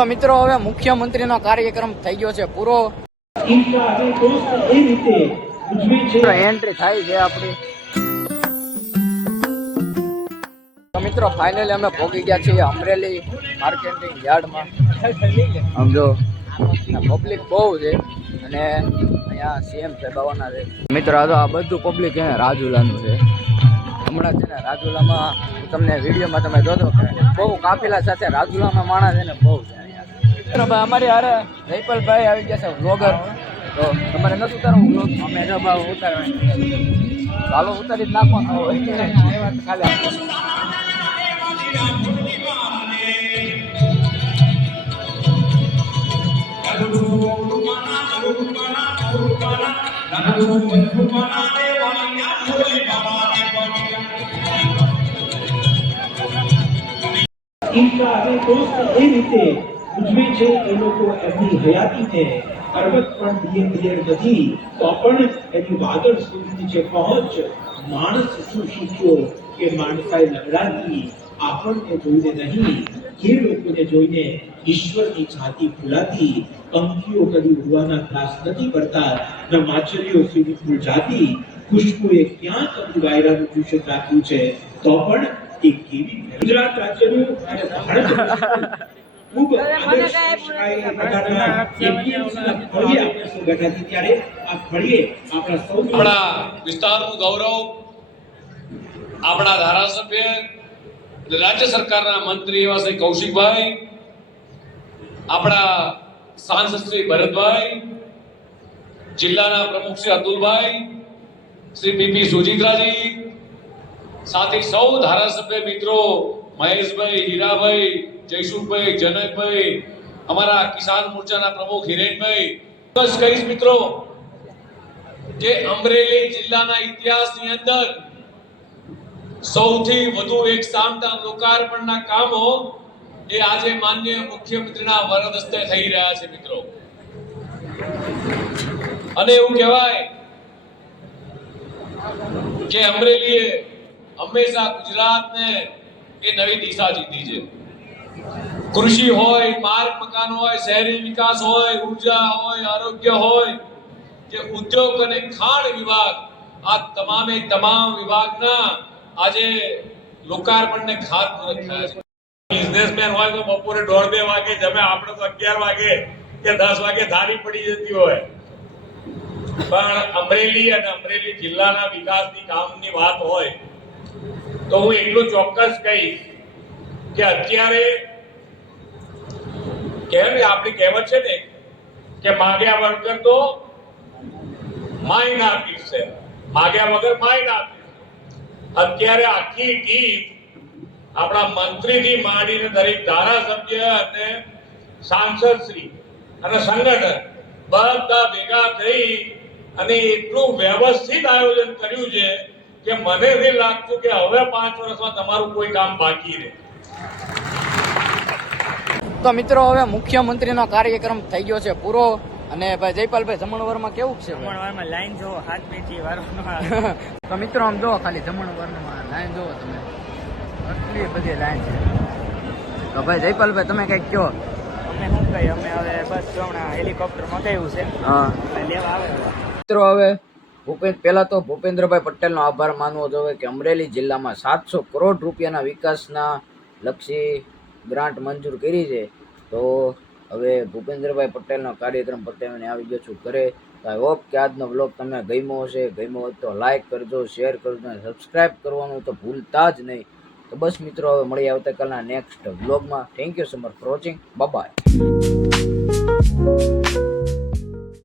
તો મિત્રો હવે મુખ્યમંત્રીનો કાર્યક્રમ થઈ ગયો છે પૂરો. એન્ટ્રી થાય છે આપણી. તો મિત્રો ફાઇનલી અમે પહોંચી ગયા છીએ અમરેલી માર્કેટિંગ યાર્ડમાં. સમજો પબ્લિક બહુ છે અને અહીંયા સીએમ સાહેબ આવવાના છે. મિત્રો આ બધું પબ્લિક છે ને રાજુલાનું છે. હમણાં છે ને રાજુલામાં તમને વિડીયોમાં તમે જોજો બહુ કાફિલા સાથે રાજુલામાં માણસ છે ને બહુ છે અહીંયા. અમારી હારે જયપાલભાઈ આવી ગયા છે વ્લોગર. તો તમારે નથી ઉતારવું વ્લોગ? અમે જો ભાવ ઉતારવા ચાલો ઉતારી જ નાખવાનું હોય ખાલી. इनका आगे दोस्त ये रीते उजवे छे એ લોકો એમની હયાતીને અરબત પણ ધીરે વધી તો પણ એની વાદળ સુધી છે પહોંચ. માણસ શું શીખ્યો કે માણસાઈ લગડાતી આપણને જોઈને નહીં, એ લોકોને જોઈને ઈશ્વરની છાતી ફૂલાતી. પંખીઓ કદી ઉડવાના ત્રાસ નથી કરતા, ન માછલીઓ સીધી ફૂલ જાતી. ખુશ્બુએ ક્યાં કદી વાયરાનું ટ્યુશન રાખ્યું છે તો પણ એક કેવી ગુજરાત રાજ્યનું અને ભારત ખૂબ આદર્શ પ્રકારના એપીએમસીના ફળીએ આપણે સૌ બેઠા છીએ. ત્યારે આ ફળીએ આપણા વિસ્તારનું ગૌરવ આપણા ધારાસભ્ય રાજ્ય સરકારના મંત્રી એવા શ્રી કૌશિકભાઈ, આપણા સાંસદ શ્રી ભરતભાઈ, જિલ્લાના પ્રમુખ શ્રી અતુલભાઈ, શ્રી પીપી સુજીત્રાજી, સાથે સૌ ધારાસભ્ય મિત્રો મહેશભાઈ, હીરાભાઈ, જયસુખભાઈ, જનકભાઈ, અમારા કિસાન મોરચાના પ્રમુખ હિરેનભાઈ. બસ કહીશ મિત્રો કે અમરેલી જિલ્લાના ઇતિહાસની અંદર સૌથી વધુ એક સામદાન લોકાર્પણના કામો એ આજે માનનીય મુખ્યમંત્રીના વરદ હસ્તે થઈ રહ્યા છે મિત્રો. અને એવું કહેવાય કે અમરેલીએ હંમેશા ગુજરાતને એ નવી દિશા જીતી છે. કૃષિ હોય, માર્ગ મકાન હોય, શહેરી વિકાસ હોય, ઉર્જા હોય, આરોગ્ય હોય કે ઉદ્યોગ અને ખાણ વિભાગ, આ તમામે તમામ વિભાગના આજે લોકાર્પણને ખાતમુહૂર્ત થયા છે. બિઝનેસમેન હોય તો બપોરે 1:30-2 વાગે જમે, આપણે તો 11 વાગે કે 10 વાગે ધારી પડી જતી હોય. પણ અમરેલી અને અમરેલી જિલ્લાના વિકાસની કામની વાત હોય તો હું એટલું ચોક્કસ કહીશ કે અત્યારે આપણી કહેવત છે ને કે માગ્યા વગર તો માય ના પીરસે, માગ્યા વગર માય ના પીરસે. અત્યારે આખી ટીમ આપણા મંત્રીથી માંડીને દરેક ધારાસભ્ય અને સાંસદશ્રી અને સંગઠન બધા ભેગા થઈ અને એટલું વ્યવસ્થિત આયોજન કર્યું છે કે મને નથી લાગતું કે હવે 5 વર્ષમાં તમારું કોઈ કામ બાકી રહે. તો મિત્રો હવે મુખ્યમંત્રીનો કાર્યક્રમ થઈ ગયો છે પૂરો. અને ભાઈ જયપાલભાઈ જમણવારમાં કેવું છે? જમણવારમાં લાઈન જોવો, હાથ બેઠી વારંવાર. તો મિત્રો આમ જોવો ખાલી જમણવારમાં લાઈન જોવો તમે, આટલી બધી લાઈન છે. તો ભાઈ જયપાલભાઈ તમે કઈક કહો. અમે શું કહીએ, અમે હવે બસ હમણાં હેલિકોપ્ટર મંગાવ્યું છે, લેવા આવે. મિત્રો હવે પહેલા તો ભૂપેન્દ્રભાઈ પટેલનો આભાર માનવો જોઈએ કે અમરેલી જિલ્લામાં 700 કરોડ રૂપિયાના વિકાસના લક્ષી ગ્રાન્ટ મંજૂર કરી છે. તો હવે ભૂપેન્દ્રભાઈ પટેલનો કાર્યક્રમ પતાવીને આવી ગયો છું ઘરે. તો આઈ હોપ કે આજનો બ્લોગ તમને ગમ્યો હશે. ગમ્યો હોય તો લાઇક કરજો, શેર કરજો અને સબસ્ક્રાઈબ કરવાનું તો ભૂલતા જ નહીં. તો બસ મિત્રો હવે મળીએ આવતીકાલના નેક્સ્ટ બ્લોગમાં. Thank you so much for watching. Bye bye.